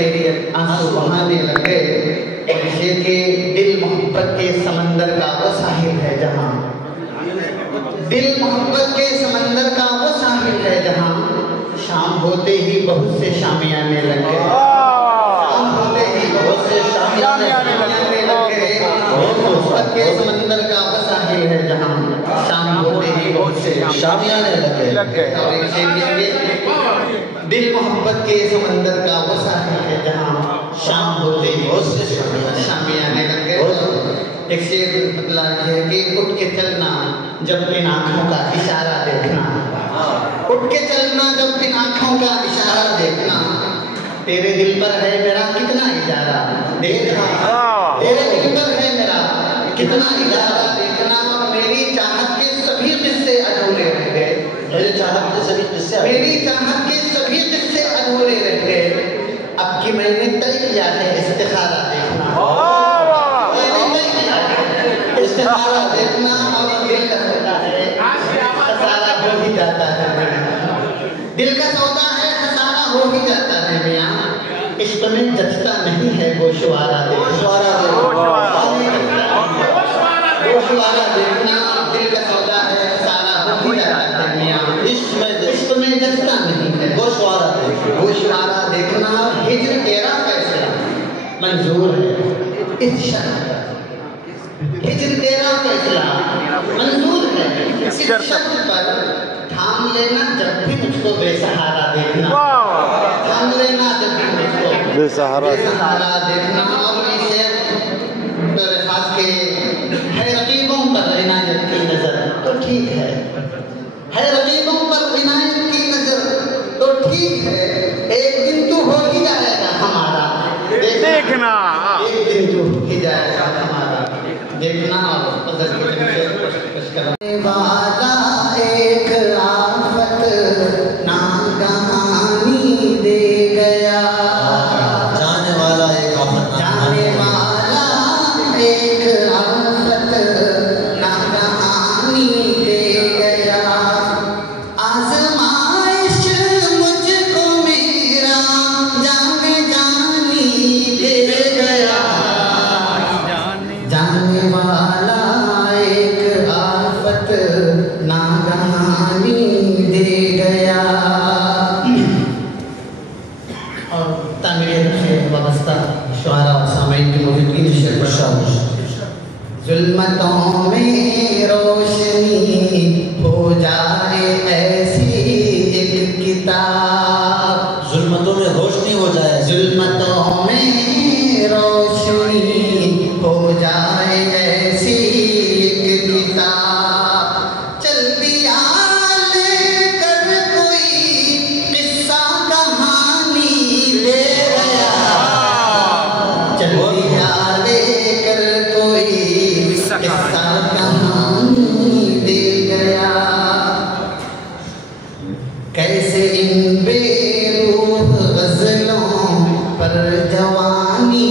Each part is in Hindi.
खैरियत आंसू बहाने लगे। ऐसे के दिल मोहब्बत के समंदर का वो साहिल है जहाँ, दिल मोहब्बत के समंदर का वो साहिल है जहाँ, शाम होते ही बहुत से शामियाने लगे, शाम होते ही बहुत से शामियाने लगे। मोहब्बत के समंदर का वो साहिल है जहाँ, शाम होते ही बहुत से शामियाने लगे। दिल मोहब्बत के समंदर का वो साहिल है जहाँ, शाम होते ही बहुत से शामियाने लगे। एक शेर बतला है कि उठ के चलना जब इन आँखों का इशारा देखना, उठ के चलना जब इन आँखों का इशारा देखना, तेरे दिल पर है मेरा कितना इजारा देखना, तेरे दिल पर है मेरा कितना इजारा देखना। और मेरी चाहत के सभी किस्से अधूरे रह गए, मेरी चाहत के सभी किस्से, मेरी चाहत के सभी किस्से अधूरे रह गए। अब कि मैंने तय किया है इस्तिखारा देखना, इस्तिखारा देखना। और दिल का सौदा है खसारा हो ही जाता है, दिल का सौदा है खसारा हो ही जाता है मियाँ। इश्क में जचता नहीं है गोशवारा गोशवारा देखना, दिल का सौदा है खसारा हो ही जाता है मियाँ। इश्क में जचता नहीं है गोशवारा देखना। हिज्र तेरा फैसला मंजूर है इस शर्त पर, हिज्र तेरा फैसला मंजूर है इस शर्त पर। थाम लेना जब भी मुझको बेसहारा देखना, थाम लेना जब भी मुझको बेसहारा देखना। और इसे खास के है रकीबों पर इनायत की नजर तो ठीक है रकीबों पर इनायत की नजर तो ठीक है। एक दिन तो हो ही जाएगा हमारा देखना, एक दिन तो हो ही जाएगा हमारा देखना। और पसंद वाला एक आफत नागहानी दे गया, जाने वाला एक आफत, जाने वाला एक आफत नागहानी दे गया। आज़माइश मुझको मेरा जाने जानी दे गया, जाने वाला एक आफत नागहानी दे गया। और तामीर से वाबस्ता शुआरा और सामईन की मौजूदगी में शेर बशार। जुल्मतों में रोशनी हो जाए ऐसी एक किताब, जुल्मतों में रोशनी हो जाए, जुल्मतों में रोशनी हो जाए ऐसी एक किताब। चल दिया लेकर कोई किस्सा कहानी ले गया, चल दिया लेकर कोई किस्सा कहानी दे गया। कैसे इन बेरूह गज़लों पर जवानी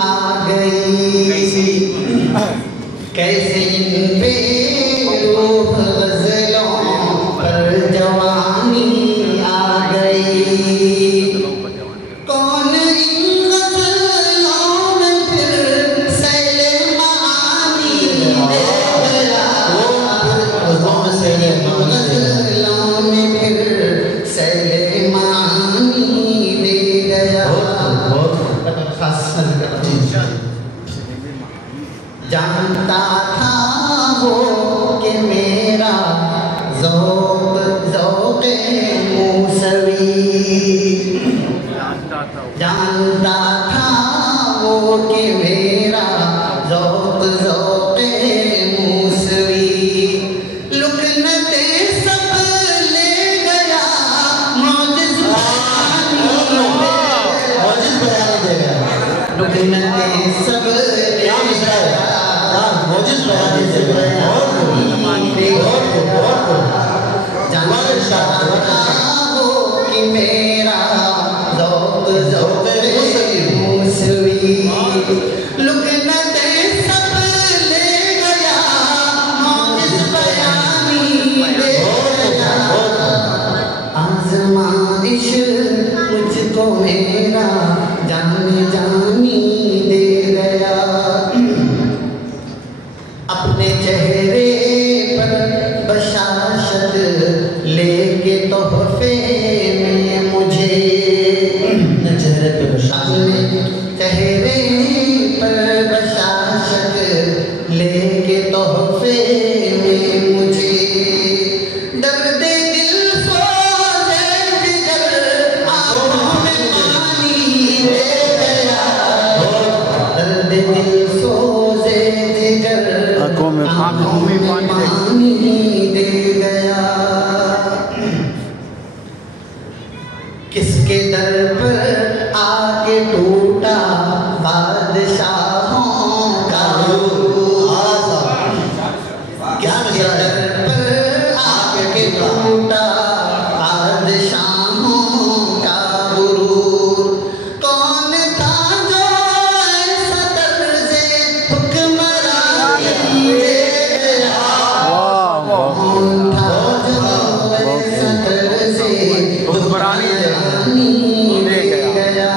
आ गई, कैसे इन बेरूह गज़लों पर जवानी आ गई। कौन इन गज़लों में फिर सैले मानी दे गया, गज़लों में फिर सैले मानी दे गया। जानता था वो कि मेरा ज़ौक़-ए मूसवी, जानता था वो कि मेरा ज़ौक़-ए मूसवी। लुकनते सब ले गया मौजिज़ बयान दे गया, लुकनते सब ले गया मौजिज़ बयान दे गया। जानता वो कि मेरा ज़ौक़-ए मूसवी। लुकनते सब ले गया मौजिज़ बयानी दे गया। आज़माइश मुझको मेरा बशाशत लेके तोहफे में मुझे चेहरे पे चेहरे पर बशाशत लेके तोहफे में मुझे दर्द दिल सोज़े जिगर आँखों में पानी दे गया। दर्द दिल सोज़े जिगर आँखों में पानी दे गया। किसके दर पर आके टूटा बादशाहों का क्या दर पर आके टूटा बादशाहों का गुरूर। कौन था जो ऐसा तर्ज़े हुक्मरानी दे गया। कौन था जो ऐसा तर्ज़े हुक्मरानी दे गया।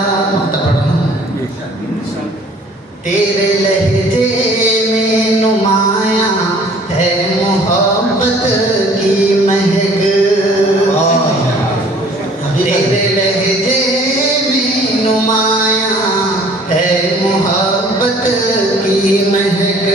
तेरे लहजे में नुमाया है मोहब्बत की महक। तेरे लहजे में नुमाया है मोहब्बत की महक।